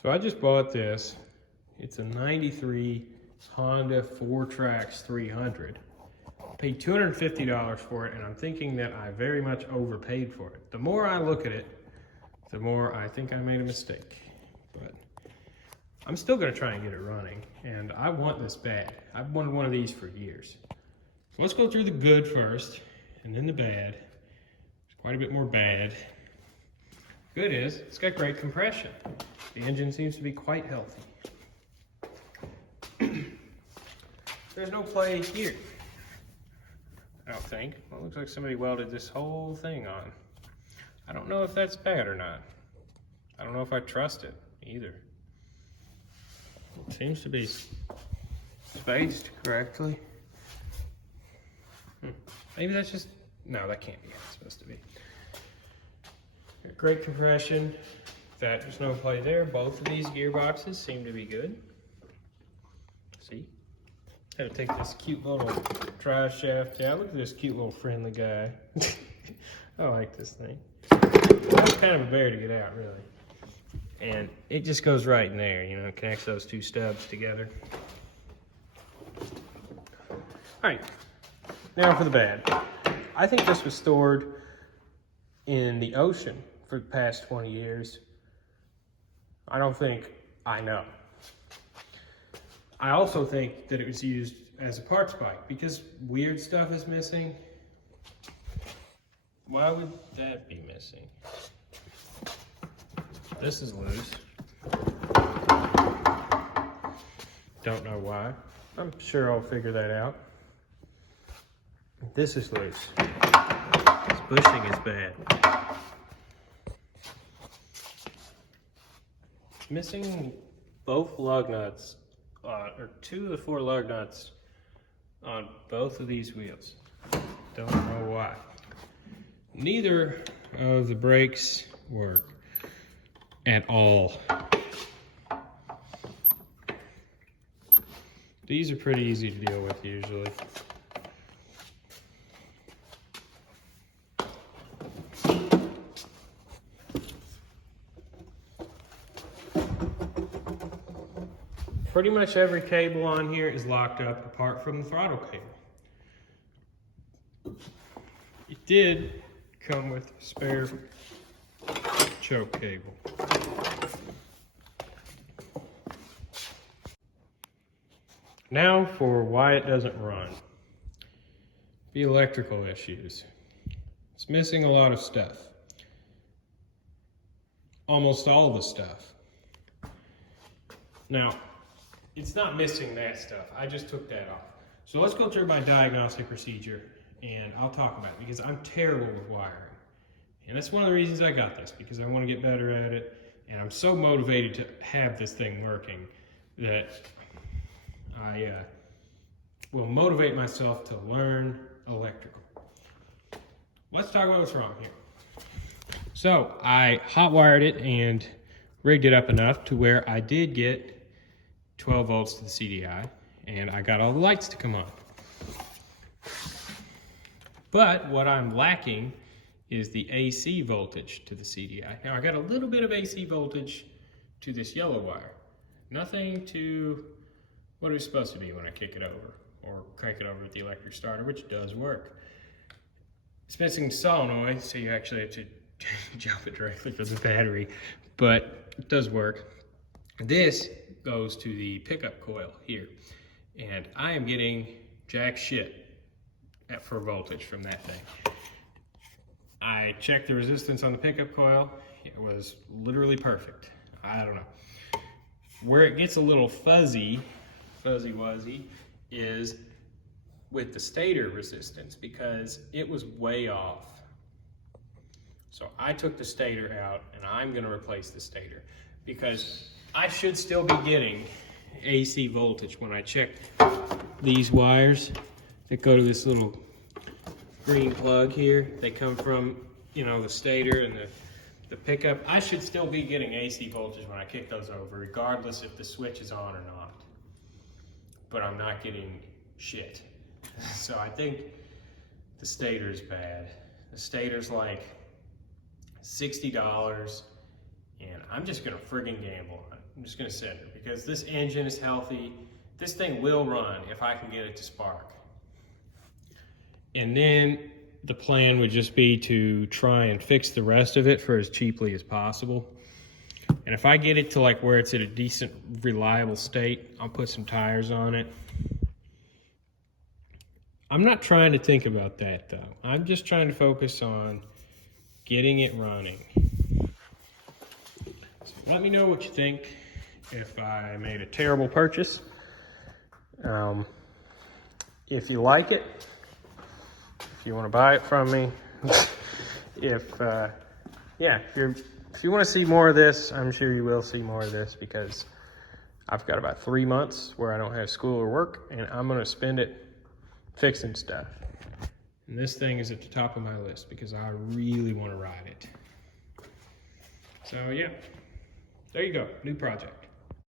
So I just bought this. It's a 93 Honda Fourtrax 300. Paid $250 for it, and I'm thinking that I very much overpaid for it. The more I look at it, the more I think I made a mistake. But I'm still gonna try and get it running, and I want this bad. I've wanted one of these for years. So let's go through the good first, and then the bad. There's quite a bit more bad. Good is, it's got great compression. The engine seems to be quite healthy. There's no play here, I don't think. Well, it looks like somebody welded this whole thing on. I don't know if that's bad or not. I don't know if I trust it either. It seems to be spaced correctly. Maybe that's just, no, that can't be how it's supposed to be. Great compression. There's no play there. Both of these gearboxes seem to be good. See? Had to take this cute little drive shaft out. Look at this cute little friendly guy. I like this thing. That's kind of a bear to get out, really. And it just goes right in there, you know, connects those two stubs together. All right, now for the bad. I think this was stored in the ocean for the past 20 years. I don't think I know. I also think that it was used as a parts bike because weird stuff is missing. Why would that be missing? This is loose. Don't know why. I'm sure I'll figure that out. This is loose. This bushing is bad. Missing both lug nuts, or 2 of the 4 lug nuts on both of these wheels. Don't know why. Neither of the brakes work at all. These are pretty easy to deal with usually. Pretty much every cable on here is locked up apart from the throttle cable. It did come with a spare choke cable. Now for why it doesn't run. The electrical issues. It's missing a lot of stuff. Almost all the stuff. Now, it's not missing that stuff. I just took that off. So let's go through my diagnostic procedure and I'll talk about it because I'm terrible with wiring. And that's one of the reasons I got this, because I want to get better at it. And I'm so motivated to have this thing working that I will motivate myself to learn electrical. Let's talk about what's wrong here. So I hot wired it and rigged it up enough to where I did get 12 volts to the CDI, and I got all the lights to come on. But what I'm lacking is the AC voltage to the CDI. Now I got a little bit of AC voltage to this yellow wire. Nothing to what it was supposed to be when I kick it over or crank it over with the electric starter, which does work. It's missing solenoid, so you actually have to jump it directly from the battery, but it does work. This goes to the pickup coil here, and I am getting jack shit for voltage from that thing. I checked the resistance on the pickup coil. It was literally perfect. I don't know. Where it gets a little fuzzy wuzzy is with the stator resistance because it was way off. So I took the stator out and I'm gonna replace the stator because I should still be getting AC voltage when I check these wires that go to this little green plug here. They come from, you know, the stator and the pickup. I should still be getting AC voltage when I kick those over, regardless if the switch is on or not. But I'm not getting shit. So I think the stator's bad. The stator's like $60, and I'm just gonna friggin' gamble on it. I'm just gonna send her because this engine is healthy. This thing will run if I can get it to spark. And then the plan would just be to try and fix the rest of it for as cheaply as possible. And if I get it to like where it's at a decent, reliable state, I'll put some tires on it. I'm not trying to think about that though. I'm just trying to focus on getting it running. So let me know what you think if I made a terrible purchase. If you like it, if you want to buy it from me, if you want to see more of this, I'm sure you will see more of this because I've got about 3 months where I don't have school or work, and I'm going to spend it fixing stuff. And this thing is at the top of my list because I really want to ride it. So yeah, there you go, new project.